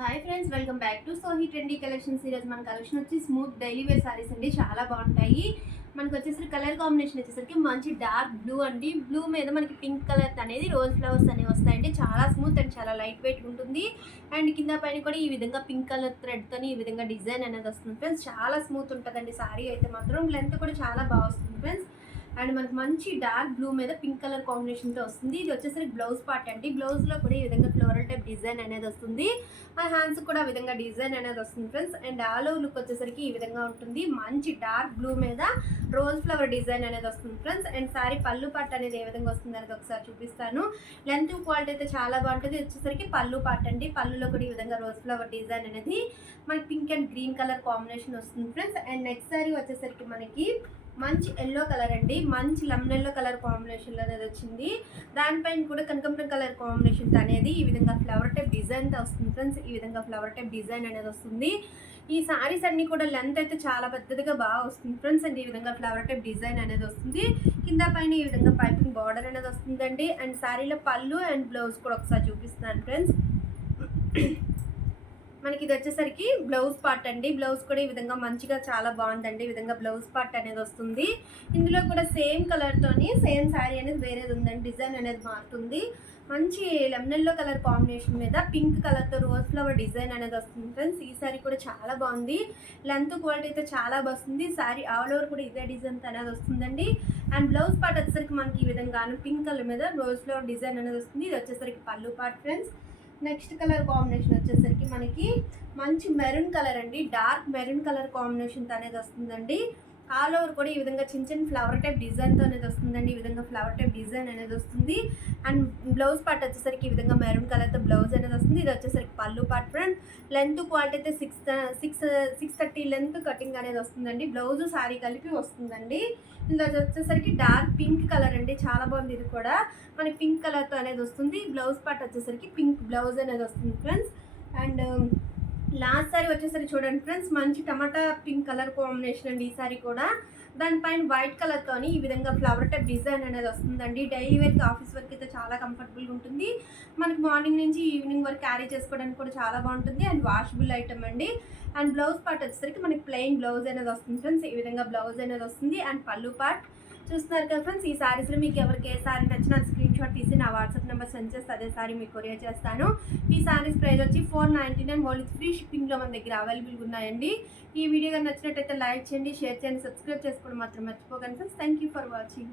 Hi friends, welcome back to Sohi Trendy Collections. ఈరోజు మన collection వచ్చి స్మూత్ డైలీ వేర్ సారీస్ అండి. చాలా బాగుంటాయి. మనకు వచ్చేసరికి కలర్ కాంబినేషన్ వచ్చేసరికి మంచి డార్క్ బ్లూ అండి. బ్లూ మీద మనకి పింక్ కలర్ అనేది రోజ్ ఫ్లవర్స్ అనేవి వస్తాయండి. చాలా స్మూత్ అండ్ చాలా లైట్ వెయిట్ ఉంటుంది. అండ్ కింద పైన కూడా ఈ విధంగా పింక్ కలర్ థ్రెడ్తో ఈ విధంగా డిజైన్ అనేది వస్తుంది ఫ్రెండ్స్. చాలా స్మూత్ ఉంటుందండి సారీ అయితే మాత్రం. లెంత్ కూడా చాలా బాగా వస్తుంది ఫ్రెండ్స్. అండ్ మనకి మంచి డార్క్ బ్లూ మీద పింక్ కలర్ కాంబినేషన్తో వస్తుంది. ఇది వచ్చేసరికి బ్లౌజ్ పార్ట్ అండి. బ్లౌజ్లో కూడా ఈ విధంగా ఫ్లోరల్ టైప్ డిజైన్ అనేది వస్తుంది. ఆ హ్యాండ్స్ కూడా ఆ విధంగా డిజైన్ అనేది వస్తుంది friends. And all over look వచ్చేసరికి ఈ విధంగా ఉంటుంది. మంచి డార్క్ బ్లూ మీద రోజ్ ఫ్లవర్ డిజైన్ అనేది వస్తుంది ఫ్రెండ్స్. అండ్ సారీ పళ్ళు పార్ట్ అనేది ఏ విధంగా వస్తుంది అనేది ఒకసారి చూపిస్తాను. లెంత్ క్వాలిటీ అయితే చాలా బాగుంటుంది. వచ్చేసరికి పళ్ళు పార్ట్ అండి. పళ్ళులో కూడా ఈ విధంగా రోజ్ ఫ్లవర్ డిజైన్ అనేది మనకి pink and green colour combination వస్తుంది ఫ్రెండ్స్. అండ్ నెక్స్ట్ సారీ వచ్చేసరికి మనకి మంచి ఎల్లో కలర్ అండి. మంచి లెమన్ ఎల్లో కలర్ కాంబినేషన్లో అనేది వచ్చింది. దానిపైన కూడా కనకాంబరం కలర్ కాంబినేషన్ అనేది ఈ విధంగా ఫ్లవర్ టైప్ డిజైన్తో వస్తుంది ఫ్రెండ్స్. ఈ విధంగా ఫ్లవర్ టైప్ డిజైన్ అనేది వస్తుంది. ఈ సారీస్ అన్ని కూడా లెంత్ అయితే చాలా పెద్దదిగా బాగా వస్తుంది ఫ్రెండ్స్. అండ్ ఈ విధంగా ఫ్లవర్ టైప్ డిజైన్ అనేది వస్తుంది. కింద పైన ఈ విధంగా పైపింగ్ బార్డర్ అనేది వస్తుందండి. అండ్ సారీలో పళ్ళు అండ్ బ్లౌజ్ కూడా ఒకసారి చూపిస్తున్నాను ఫ్రెండ్స్. మనకి ఇది వచ్చేసరికి బ్లౌజ్ పార్ట్ అండి. బ్లౌజ్ కూడా ఈ విధంగా మంచిగా చాలా బాగుందండి. ఈ విధంగా బ్లౌజ్ పార్ట్ అనేది వస్తుంది. ఇందులో కూడా సేమ్ కలర్తోని సేమ్ శారీ అనేది వేరేది ఉందండి. డిజైన్ అనేది మారుతుంది. మంచి లెమన్ ఎల్లో కలర్ కాంబినేషన్ మీద పింక్ కలర్తో రోజ్ ఫ్లవర్ డిజైన్ అనేది వస్తుంది ఫ్రెండ్స్. ఈ సారీ కూడా చాలా బాగుంది. లెంత్ క్వాలిటీ అయితే చాలా బాగుంది. సారీ ఆల్ ఓవర్ కూడా ఇదే డిజైన్ అనేది వస్తుందండి. అండ్ బ్లౌజ్ పార్ట్ వచ్చేసరికి మనకి ఈ విధంగా పింక్ కలర్ మీద రోజ్ ఫ్లవర్ డిజైన్ అనేది వస్తుంది. ఇది వచ్చేసరికి పళ్ళు part friends. Next colour combination వచ్చేసరికి మనకి మంచి మెరూన్ కలర్ అండి. డార్క్ మెరూన్ కలర్ కాంబినేషన్ అనేది వస్తుందండి. ఆల్ ఓవర్ కూడా ఈ విధంగా చిన్న చిన్న ఫ్లవర్ టైప్ డిజైన్తో అనేది వస్తుందండి. ఈ విధంగా ఫ్లవర్ టైప్ డిజైన్ అనేది వస్తుంది. అండ్ బ్లౌజ్ పార్ట్ వచ్చేసరికి ఈ విధంగా మెరూన్ కలర్తో బ్లౌజ్ అనేది వస్తుంది. ఇది వచ్చేసరికి పళ్ళు పార్ట్ ఫ్రెండ్. లెంత్ క్వాలిటీ అయితే 630 లెంత్ కటింగ్ అనేది వస్తుందండి. బ్లౌజ్ సారీ కలిపి వస్తుందండి. ఇందులో వచ్చేసరికి డార్క్ పింక్ కలర్ అండి. చాలా బాగుంది. ఇది కూడా మనకి పింక్ కలర్తో అనేది వస్తుంది. బ్లౌజ్ పార్ట్ వచ్చేసరికి పింక్ బ్లౌజ్ అనేది వస్తుంది ఫ్రెండ్స్. అండ్ లాస్ట్ సారీ వచ్చేసరికి చూడండి ఫ్రెండ్స్, మంచి టమాటా పింక్ కలర్ కాంబినేషన్ అండి. ఈ సారీ కూడా దానిపైన వైట్ కలర్తోని ఈ విధంగా ఫ్లవర్ టైప్ డిజైన్ అనేది వస్తుందండి. డైలీ వేర్కి ఆఫీస్ వర్క్ అయితే చాలా కంఫర్టబుల్గా ఉంటుంది. మనకి మార్నింగ్ నుంచి ఈవినింగ్ వరకు క్యారీ చేసుకోవడానికి కూడా చాలా బాగుంటుంది. అండ్ వాషబుల్ ఐటమ్ అండి. అండ్ బ్లౌజ్ పార్ట్ వచ్చేసరికి మనకి ప్లెయిన్ బ్లౌజ్ అనేది వస్తుంది ఫ్రెండ్స్. ఈ విధంగా బ్లౌజ్ అనేది వస్తుంది. అండ్ పళ్ళు పార్ట్ చూస్తున్నారు కదా ఫ్రెండ్స్. ఈ సారీస్లో మీకు ఎవరికి ఏ సారీ నచ్చినా స్క్రీన్ షాట్ తీసి నా వాట్సాప్ నెంబర్ సెండ్ చేస్తే అదే సారీ మీకు కొరియర్ చేస్తాను. ఈ సారీస్ ప్రైస్ వచ్చి 499 ఓన్లీ ఫ్రీ షిప్పింగ్లో మన దగ్గర అవైలబుల్గా ఉన్నాయండి. ఈ వీడియో కానీ నచ్చినట్టయితే లైక్ చేయండి, షేర్ చేయండి, సబ్స్క్రైబ్ చేసుకోవడం మాత్రం మర్చిపోకండి friends. Thank you for watching.